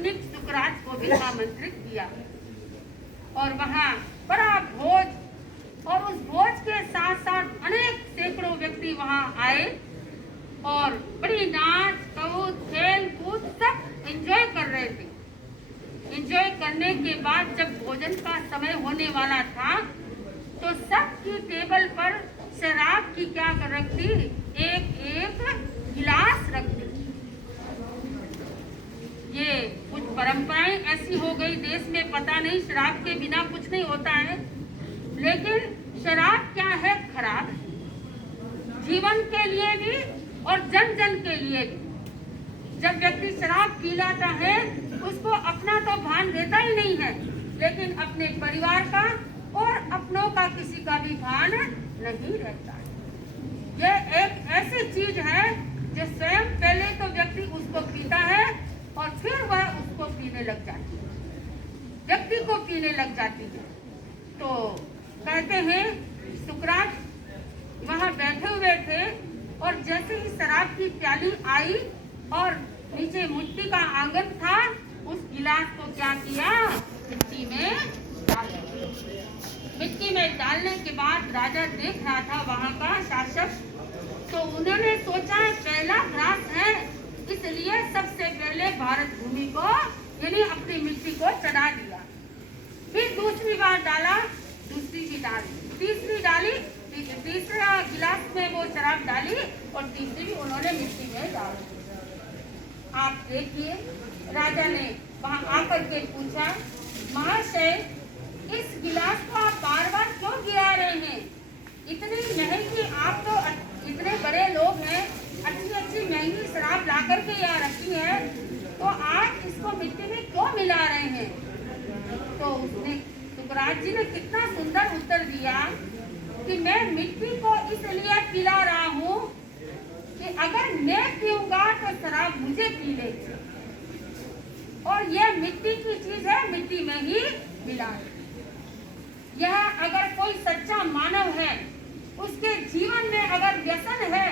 दार्शनिक सुकरात को भी आमंत्रित किया और वहाँ बड़ा भोज, और उस भोज के साथ साथ अनेक सैकड़ों व्यक्ति वहाँ आए और बड़ी नाच कूद खेल कूद सब एंजॉय कर रहे थे। एंजॉय करने के बाद जब भोजन का समय होने वाला था तो सबकी टेबल पर शराब की क्या कर रखी, एक एक गिलास रख दी। ये कुछ परंपराएं ऐसी हो गई देश में, पता नहीं शराब के बिना कुछ नहीं होता है, लेकिन शराब क्या है, खराब है जीवन के लिए भी और जन जन के लिए भी। जब व्यक्ति शराब पी लाता है उसको अपना तो भान रहता ही नहीं है, लेकिन अपने परिवार का और अपनों का किसी का भी भान नहीं रहता। यह एक ऐसी चीज है जो स्वयं पहले तो व्यक्ति उसको पीता है और फिर वह उसको पीने लग जाती है, व्यक्ति को पीने लग जाती है। तो कहते हैं सुकरात वहाँ बैठे हुए थे और जैसे ही शराब की प्याली आई और नीचे मिट्टी का आंगन था, उस गिलास को क्या किया, मिट्टी में डाल दिया। मिट्टी में डालने के बाद राजा देख रहा था वहाँ का शासक, तो उन्होंने सोचा पहला ग्रास है इसलिए सबसे पहले भारत भूमि को यानी अपनी मिट्टी को चढ़ा दिया। फिर दूसरी बार डाला, दूसरी भी डाली, तीसरी डाली, तीसरा गिलास में वो शराब डाली और तीसरी भी उन्होंने मिट्टी में डाल दी। आप देखिए राजा ने वहां आकर के पूछा, महाशय इस गिलास को आप बार बार क्यों गिरा रहे हैं? इतनी महंगी, आप तो इतने बड़े लोग हैं, अच्छी अच्छी महंगी शराब ला करके यहाँ रखी है, तो आप इसको मिट्टी में क्यों मिला रहे हैं? तो उसने सुकरात जी ने कितना सुंदर उत्तर दिया कि मैं मिट्टी को इसलिए पिला रहा हूँ कि अगर मैं पीऊंगा तो शराब मुझे पी लेगी, और यह मिट्टी की चीज है, मिट्टी में ही मिला। यह अगर कोई सच्चा मानव है, उसके जीवन में अगर व्यसन है,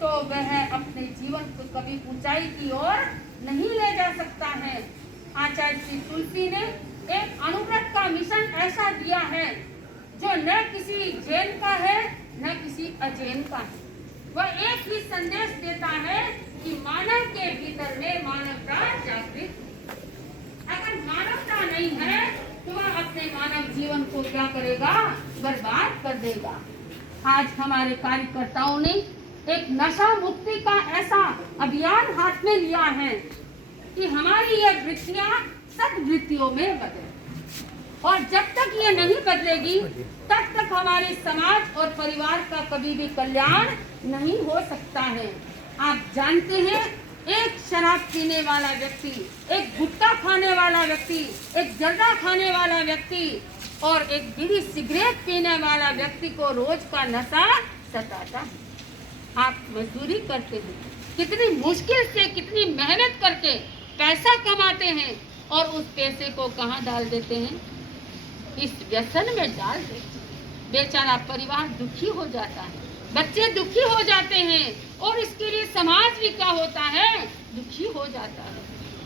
तो वह अपने जीवन को कभी ऊंचाई की ओर नहीं ले जा सकता है। आचार्य श्री तुलसी ने एक अनुव्रत का मिशन ऐसा दिया है जो न किसी जैन का है न किसी अजैन का है। वह एक ही संदेश देता है कि मानव के भीतर में मानवता जागृत। अगर मानवता नहीं है तो वह अपने मानव जीवन को क्या करेगा, बर्बाद कर देगा। आज हमारे कार्यकर्ताओं ने एक नशा मुक्ति का ऐसा अभियान हाथ में लिया है कि हमारी यह वृत्तियां सद्वृत्तियों में बदले, और जब तक ये नहीं बदलेगी तब तक हमारे समाज और परिवार का कभी भी कल्याण नहीं हो सकता है। आप जानते हैं, एक शराब पीने वाला व्यक्ति, एक गुटखा खाने वाला व्यक्ति, एक जर्दा खाने वाला व्यक्ति और एक बीड़ी सिगरेट पीने वाला व्यक्ति को रोज का नशा सताता है। आप मजदूरी करते हैं, कितनी मुश्किल से कितनी मेहनत करके पैसा कमाते हैं और उस पैसे को कहाँ डाल देते हैं, इस व्यसन में डाल देते हैं। बेचारा परिवार दुखी हो जाता है, बच्चे दुखी हो जाते हैं और इसके लिए समाज भी क्या होता है, दुखी हो जाता है।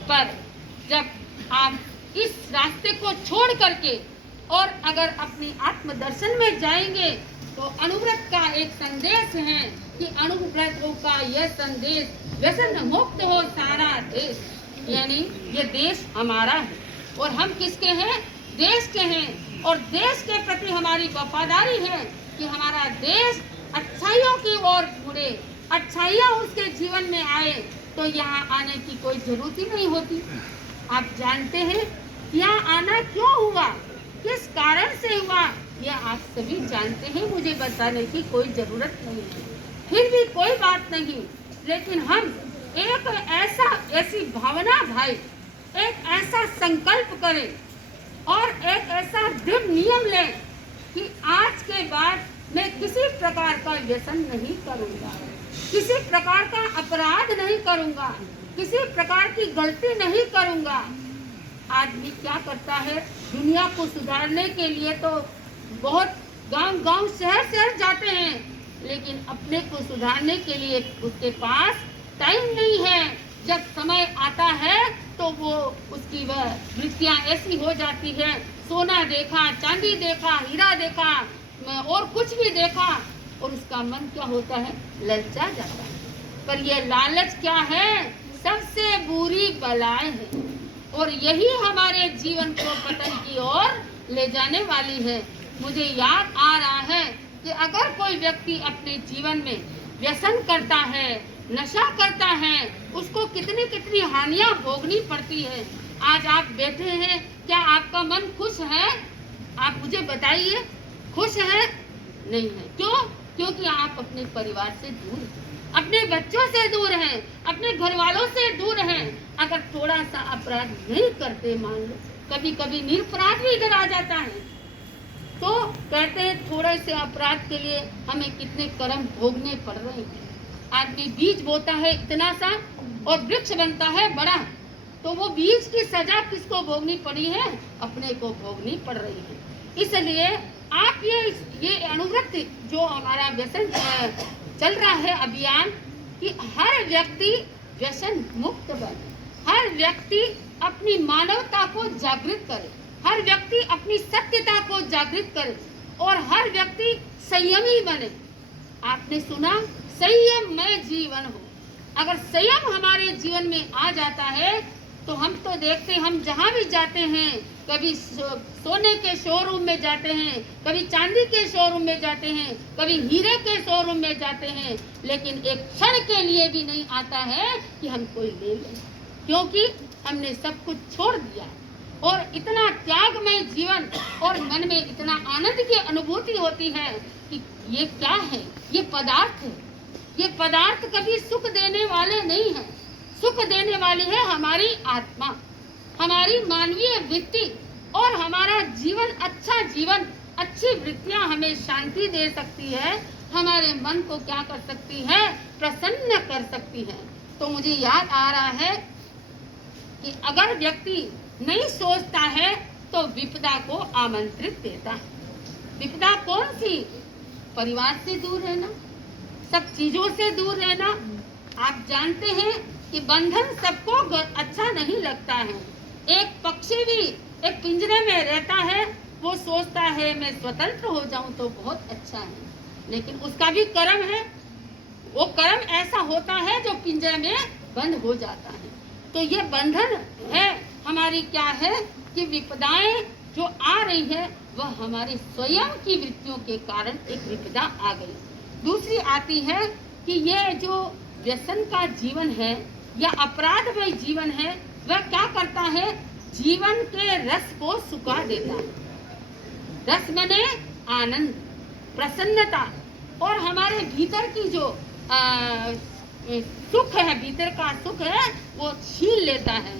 पर जब आप इस रास्ते को छोड़ करके और अगर अपनी आत्मदर्शन में जाएंगे तो अनुव्रत का एक संदेश है कि अनुव्रतों का यह संदेश, व्यसन मुक्त हो सारा देश, यानी ये देश हमारा है और हम किसके हैं, देश के हैं, और देश के प्रति हमारी वफादारी है कि हमारा देश अच्छाइयों की ओर मुड़े, अच्छाइयाँ उसके जीवन में आए, तो यहाँ आने की कोई जरूरत ही नहीं होती। आप जानते हैं यहाँ आना क्यों हुआ, किस कारण से हुआ, यह आप सभी जानते हैं, मुझे बताने की कोई जरूरत नहीं है। फिर भी कोई बात नहीं, लेकिन हम एक ऐसी भावना भाई, एक ऐसा संकल्प करें और एक ऐसा दृढ़ नियम लें कि आज के बाद मैं किसी प्रकार का व्यसन नहीं करूंगा, किसी प्रकार का अपराध नहीं करूंगा, किसी प्रकार की गलती नहीं करूंगा। आदमी क्या करता है, दुनिया को सुधारने के लिए तो बहुत गांव-गांव, शहर-शहर जाते हैं, लेकिन अपने को सुधारने के लिए उसके पास टाइम नहीं है, जब समय आता है तो वो उसकी वह वृत्तियां ऐसी हो जाती है, सोना देखा, चांदी देखा, हीरा देखा और कुछ भी देखा और उसका मन क्या होता है, ललचा जाता है। पर यह लालच क्या है, सबसे बुरी बलाएं है और यही हमारे जीवन को पतन की ओर ले जाने वाली है। मुझे याद आ रहा है कि अगर कोई व्यक्ति अपने जीवन में व्यसन करता है, नशा करता है, उसको कितनी कितनी हानियां भोगनी पड़ती है। आज आप बैठे हैं, क्या आपका मन खुश है? आप मुझे बताइए, खुश है? नहीं है। क्यों? क्योंकि आप अपने परिवार से दूर हैं, अपने बच्चों से दूर हैं, अपने घर वालों से दूर हैं। अगर थोड़ा सा अपराध नहीं करते, मान लो कभी कभी निरपराध भी इधर आ जाता है, तो कहते हैं थोड़े से अपराध के लिए हमें कितने कर्म भोगने पड़ रहे हैं। आदमी बीज बोता है इतना सा और वृक्ष बनता है बड़ा, तो वो बीज की सजा किसको भोगनी पड़ी है? अपने को भोगनी पड़ रही है। इसलिए आप ये अनुवृत्ति जो हमारा व्यसन चल रहा है अभियान, कि हर व्यक्ति व्यसन मुक्त बने, हर व्यक्ति अपनी मानवता को जागृत करे, हर व्यक्ति अपनी सत्यता को जागृत करे और हर व्यक्ति संयमी बने। आपने सुना, संयममय जीवन हो। अगर संयम हमारे जीवन में आ जाता है तो हम तो देखते हैं, हम जहाँ भी जाते हैं, कभी सोने के शोरूम में जाते हैं, कभी चांदी के शोरूम में जाते हैं, कभी हीरे के शोरूम में जाते हैं, लेकिन एक क्षण के लिए भी नहीं आता है कि हम कोई ले लें, क्योंकि हमने सब कुछ छोड़ दिया। और इतना त्यागमय जीवन और मन में इतना आनंद की अनुभूति होती है कि ये क्या है, ये पदार्थ है। ये पदार्थ कभी सुख देने वाले नहीं हैं। सुख देने वाली है हमारी आत्मा, हमारी मानवीय वृत्ति और हमारा जीवन, अच्छा जीवन, अच्छी वृत्तियां हमें शांति दे सकती है, हमारे मन को क्या कर सकती है, प्रसन्न कर सकती है। तो मुझे याद आ रहा है कि अगर व्यक्ति नहीं सोचता है तो विपदा को आमंत्रित देता है। विपदा कौन सी? परिवार से दूर रहना, सब चीजों से दूर रहना। आप जानते हैं कि बंधन सबको अच्छा नहीं लगता है। एक पक्षी भी एक पिंजरे में रहता है, वो सोचता है मैं स्वतंत्र हो जाऊं तो बहुत अच्छा है, लेकिन उसका भी कर्म है, वो कर्म ऐसा होता है जो पिंजरे में बंद हो जाता है। तो ये बंधन है हमारी, क्या है कि विपदाएं जो आ रही है वह हमारे स्वयं की वृत्तियों के कारण एक विपदा आ गई। दूसरी आती है कि ये जो व्यसन का जीवन है या अपराधमय जीवन है, वह क्या करता है, जीवन के रस को सुखा देता है। रस माने आनंद, प्रसन्नता, और हमारे भीतर की जो सुख है, भीतर का सुख है, वो छीन लेता है।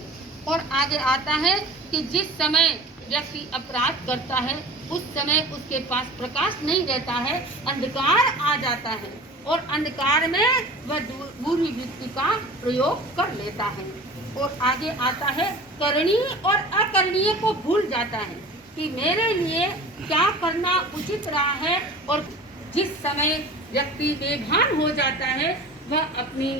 और आगे आता है कि जिस समय व्यक्ति अपराध करता है उस समय उसके पास प्रकाश नहीं रहता है, अंधकार आ जाता है और अंधकार में वह बुरी वृत्ति का प्रयोग कर लेता है। और आगे आता है करणीय और अकरणीय को भूल जाता है कि मेरे लिए क्या करना उचित रहा है। और जिस समय व्यक्ति बेभान हो जाता है, वह अपनी